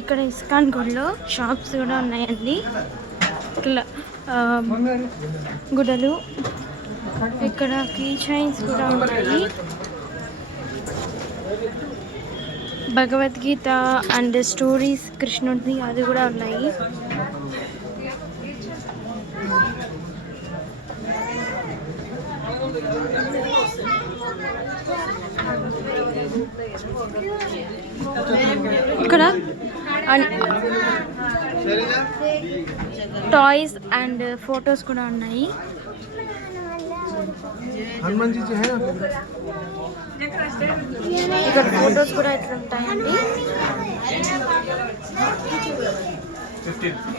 ఇక్కడ ఇస్కాన్ గుడిలో షాప్స్ కూడా ఉన్నాయండి. ఇట్లా గుడ్డలు, ఇక్కడ కీ చైన్స్ కూడా ఉన్నాయి. భగవద్గీత అండ్ స్టోరీస్ కృష్ణుడిది అది కూడా ఉన్నాయి. ఇక్కడ టాయ్స్ అండ్ ఫొటోస్ కూడా ఉన్నాయి. ఇక్కడ ఫొటోస్ కూడా ఇట్లా ఉంటాయండి.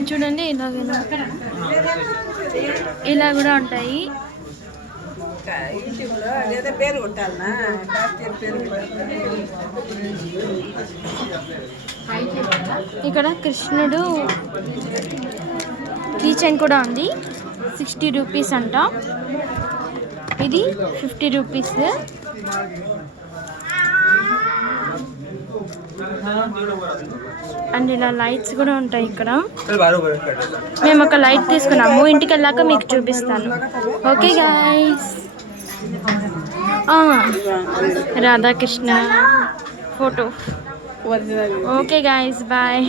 చూడండి ఇలా కూడా ఉంటాయి. ఇక్కడ కృష్ణుడు కీ చైన్ కూడా ఉంది. 60 రూపీస్ అంట. ఇది 50 రూపీస్. అండ్ ఇలా లైట్స్ కూడా ఉంటాయి ఇక్కడ. మేము ఒక లైట్ తీసుకున్నాము, ఇంటికి వెళ్ళాక మీకు చూపిస్తాను. Okay guys, Radhakrishna photo. Okay guys, bye.